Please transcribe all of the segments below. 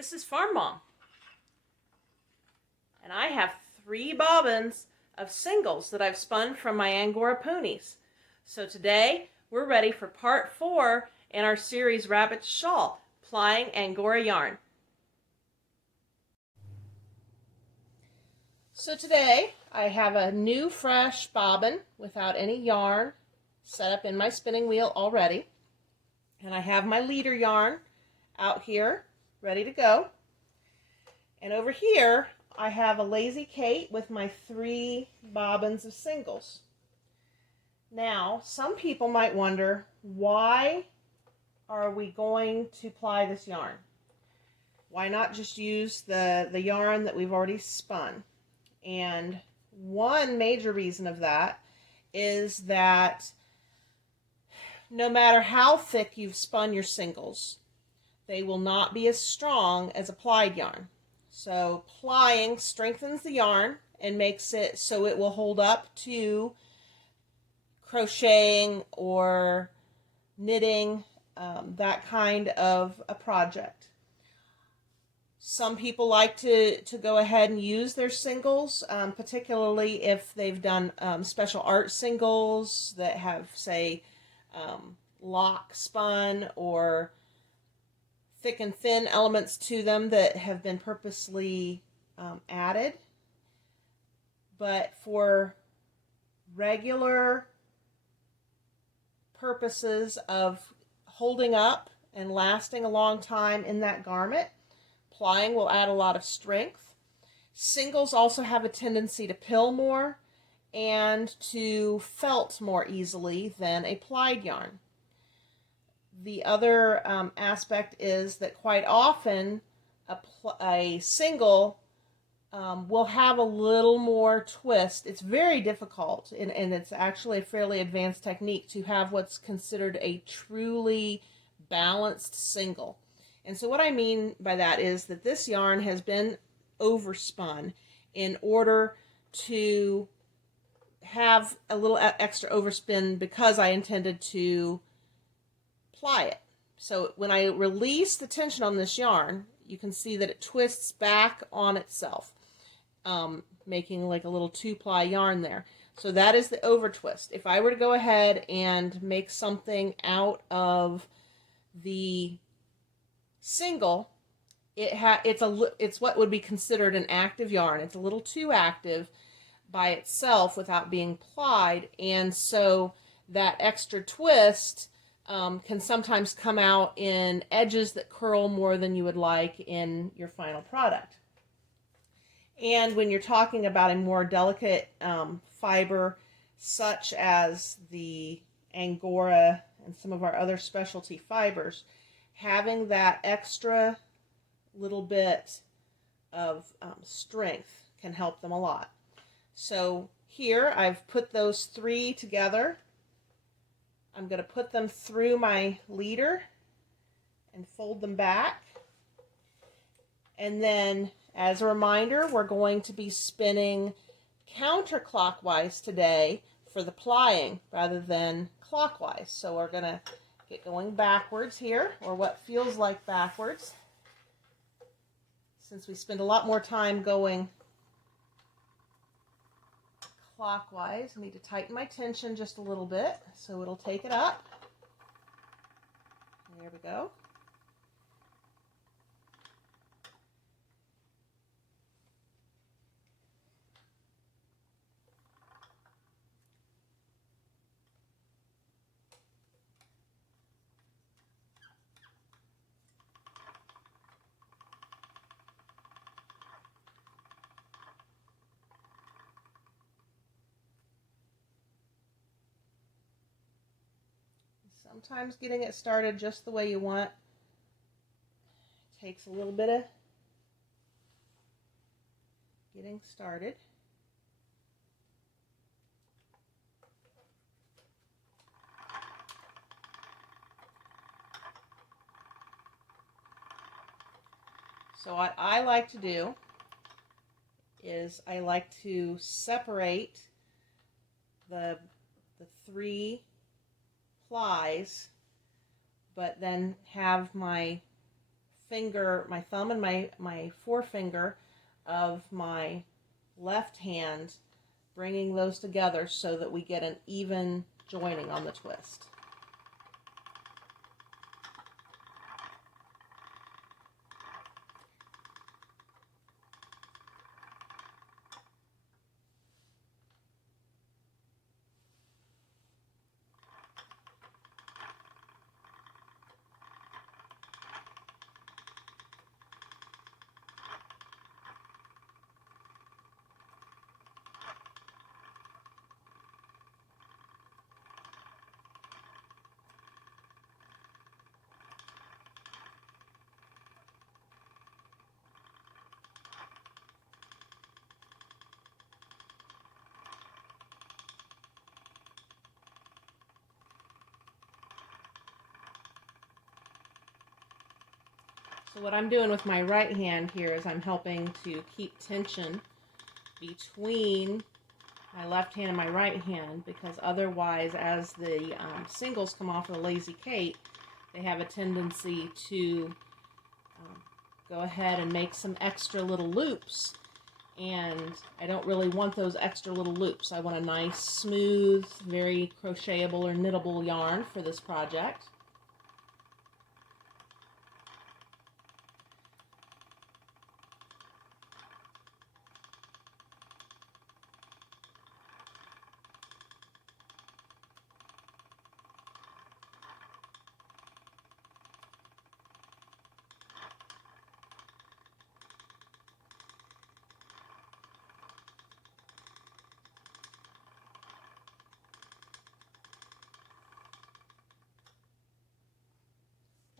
This is Farm Mom, and I have 3 bobbins of singles that I've spun from my Angora ponies. So today we're ready for part 4 in our series Rabbit's Shawl, Plying Angora yarn. So today I have a new fresh bobbin without any yarn set up in my spinning wheel already, and I have my leader yarn out here ready to go. And over here I have a Lazy Kate with my 3 bobbins of singles. Now some people might wonder, why are we going to ply this yarn? Why not just use the yarn that we've already spun? And one major reason of that is that no matter how thick you've spun your singles, they will not be as strong as a plied yarn. So plying strengthens the yarn and makes it so it will hold up to crocheting or knitting, that kind of a project. Some people like to go ahead and use their singles, particularly if they've done special art singles that have, say, lock spun or thick and thin elements to them that have been purposely added. But for regular purposes of holding up and lasting a long time in that garment, plying will add a lot of strength. Singles also have a tendency to pill more and to felt more easily than a plied yarn. The other aspect is that quite often a single will have a little more twist. It's very difficult, and it's actually a fairly advanced technique to have what's considered a truly balanced single. And so what I mean by that is that this yarn has been overspun in order to have a little extra overspin because I intended to ply it. So when I release the tension on this yarn, you can see that it twists back on itself, making like a little 2-ply yarn there. So that is the over twist. If I were to go ahead and make something out of the single, it's what would be considered an active yarn. It's a little too active by itself without being plied, and so that extra twist can sometimes come out in edges that curl more than you would like in your final product. And when you're talking about a more delicate fiber, such as the Angora and some of our other specialty fibers, having that extra little bit of strength can help them a lot. So here I've put those 3 together. I'm going to put them through my leader and fold them back. And then, as a reminder, we're going to be spinning counterclockwise today for the plying rather than clockwise. So we're going to get going backwards here, or what feels like backwards, since we spend a lot more time going clockwise. I need to tighten my tension just a little bit so it'll take it up. There we go. Sometimes getting it started just the way you want takes a little bit of getting started. So what I like to do is I like to separate the 3 plies, but then have my finger, my thumb and my forefinger of my left hand, bringing those together so that we get an even joining on the twist. So what I'm doing with my right hand here is I'm helping to keep tension between my left hand and my right hand, because otherwise, as the singles come off of the Lazy Kate, they have a tendency to go ahead and make some extra little loops, and I don't really want those extra little loops. I want a nice, smooth, very crochetable or knittable yarn for this project.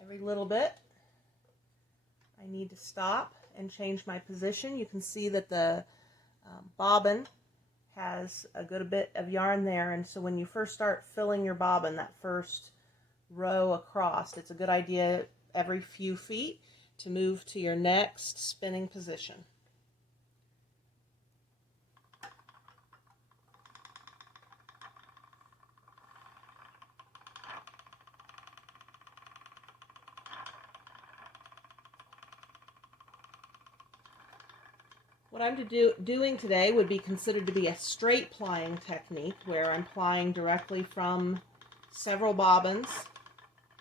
Every little bit, I need to stop and change my position. You can see that the bobbin has a good bit of yarn there, and so when you first start filling your bobbin, that first row across, it's a good idea every few feet to move to your next spinning position. What I'm doing today would be considered to be a straight plying technique, where I'm plying directly from several bobbins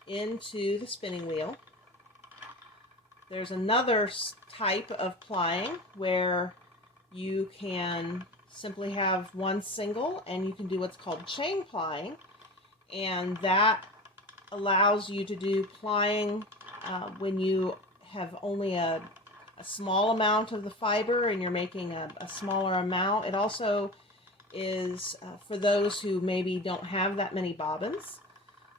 into the spinning wheel. There's another type of plying where you can simply have one single and you can do what's called chain plying, and that allows you to do plying when you have only a small amount of the fiber and you're making a smaller amount. It also is for those who maybe don't have that many bobbins.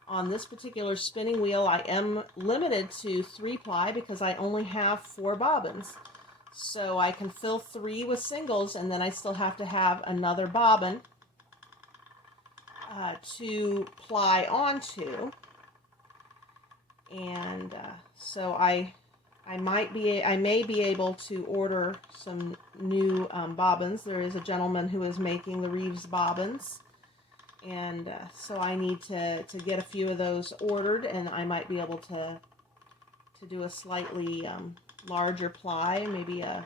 On this particular spinning wheel, I am limited to 3 ply because I only have 4 bobbins. So I can fill 3 with singles, and then I still have to have another bobbin to ply onto. And so I may be able to order some new bobbins. There is a gentleman who is making the Reeves bobbins, and so I need to get a few of those ordered, and I might be able to do a slightly larger ply, maybe a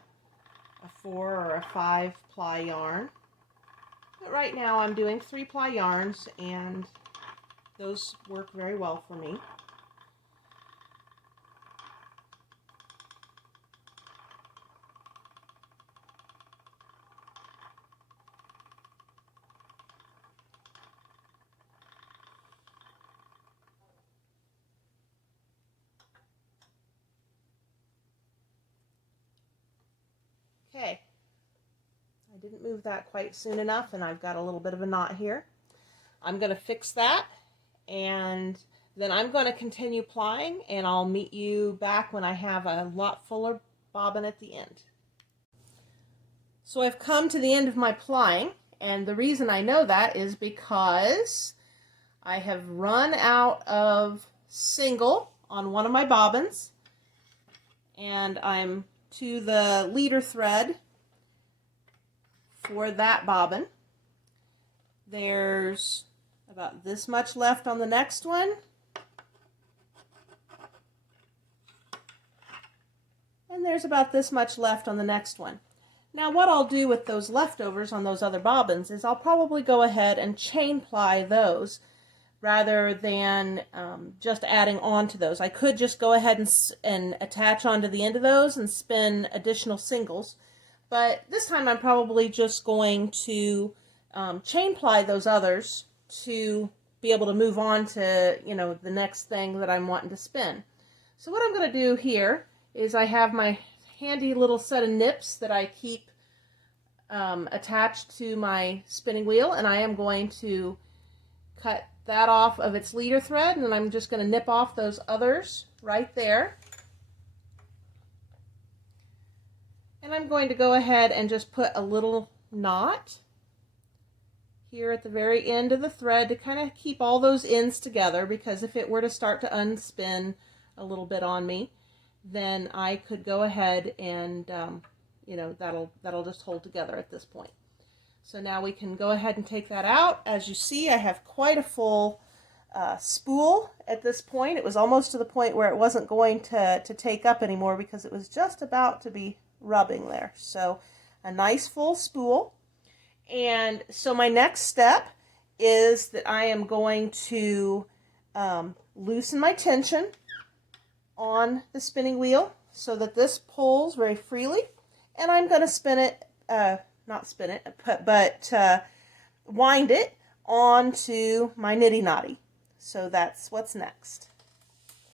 4 or a 5 ply yarn. But right now I'm doing 3 ply yarns, and those work very well for me. Okay, I didn't move that quite soon enough, and I've got a little bit of a knot here. I'm going to fix that, and then I'm going to continue plying, and I'll meet you back when I have a lot fuller bobbin at the end. So I've come to the end of my plying, and the reason I know that is because I have run out of single on one of my bobbins, and I'm to the leader thread for that bobbin. There's about this much left on the next one, And there's about this much left on the next one. Now what I'll do with those leftovers on those other bobbins is I'll probably go ahead and chain ply those rather than just adding on to those. I could just go ahead and attach onto the end of those and spin additional singles, but this time I'm probably just going to chain ply those others to be able to move on to, you know, the next thing that I'm wanting to spin. So what I'm going to do here is I have my handy little set of nips that I keep attached to my spinning wheel, and I am going to cut that off of its leader thread, and then I'm just going to nip off those others right there. And I'm going to go ahead and just put a little knot here at the very end of the thread to kind of keep all those ends together, because if it were to start to unspin a little bit on me, then I could go ahead and you know, that'll just hold together at this point. So now we can go ahead and take that out. As you see, I have quite a full spool at this point. It was almost to the point where it wasn't going to take up anymore because it was just about to be rubbing there. So a nice full spool. And so my next step is that I am going to loosen my tension on the spinning wheel so that this pulls very freely, and I'm going to spin it, not spin it, but wind it onto my nitty knotty. So that's what's next.